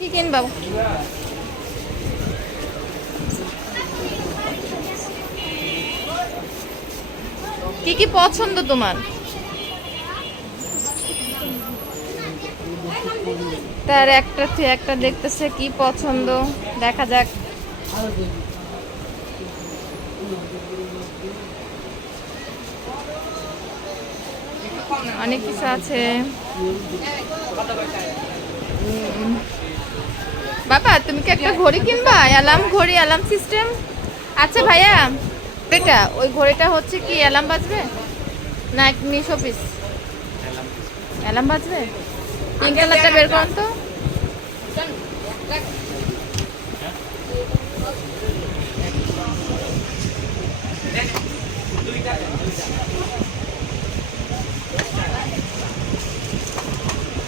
কি কিনবা? কি কি পছন্দ তোমার? তার একটা থেকে একটা দেখতেছে কি পছন্দ, দেখা যাক। অনেক কিছু আছে। বাবা তুমি কি একটা ঘড়ি কিনবা? অ্যালার্ম ঘড়ি, অ্যালার্ম সিস্টেম। আচ্ছা ভাইয়া, এটা ওই ঘড়িটা হচ্ছে কি অ্যালার্ম বাজবে না মিশো পিস? অ্যালার্ম বাজবে। পিঙ্ক কালারটা বের করুন তো।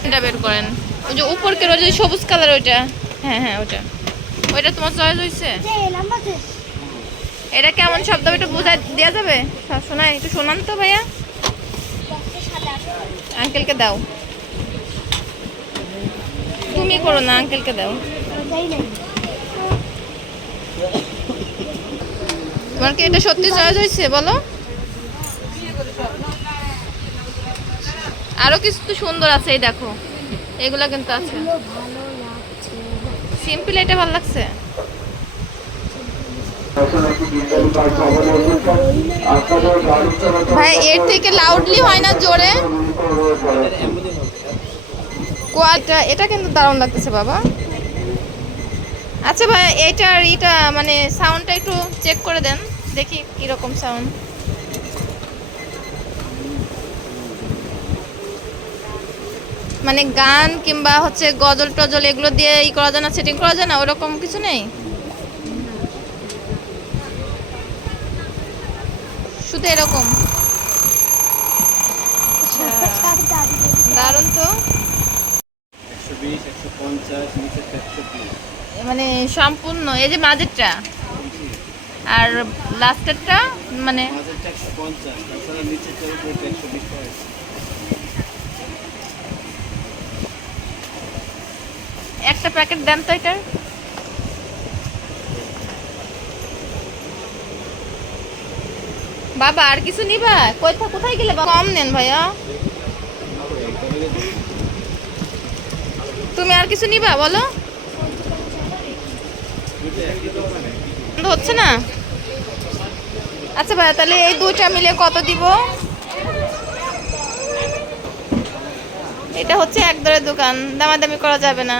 এটা বের করেন। ওই যে উপরকের ওই যে সবুজ কালার ওইটা। হ্যাঁ হ্যাঁ ওইটা। ওইটা তোমার চয়েস হয়েছে? এটা কেমন শব্দ একটু বোঝাই দেওয়া যাবে? শোনাই একটু শোনান তো ভাইয়া। আঙ্কেলকে দাও। তুমি করো না, আঙ্কেলকে দাও। তোমার কি এটা সত্যি চয়েস হয়েছে বলো? আরো কিছু তো সুন্দর আছে, এই দেখো এগুলা কিন্তু আছে। সিম্পল এটা ভালো লাগছে। ভাই এর থেকে লাউডলি হয় না, জোরে। কোয়াটা এটা কিন্তু দারুণ লাগতেছে বাবা। আচ্ছা ভাই এটা মানে সাউন্ডটা একটু চেক করে দেন, দেখি কিরকম সাউন্ড। মানে গান কিংবা হচ্ছে গজল টজল এগুলো দিয়ে ই করা যায় না, সেটিং করা যায় না, ওরকম কিছু নেই? শুধু এরকম? দারুণ তো। মানে সম্পূর্ণ এই যে মাঝেরটা আর লাস্টেরটা মানে একটা প্যাকেট দেন তো এটার। বাবা আর কিছু নিবা? কোথায় গেলে? কম নেন ভাইয়া। তুমি আর কিছু নিবা বলো? হচ্ছে না। আচ্ছা ভাইয়া তাহলে এই দুইটা মিলে কত দিব? এটা হচ্ছে এক দরের দোকান, দামাদামি করা যাবে না।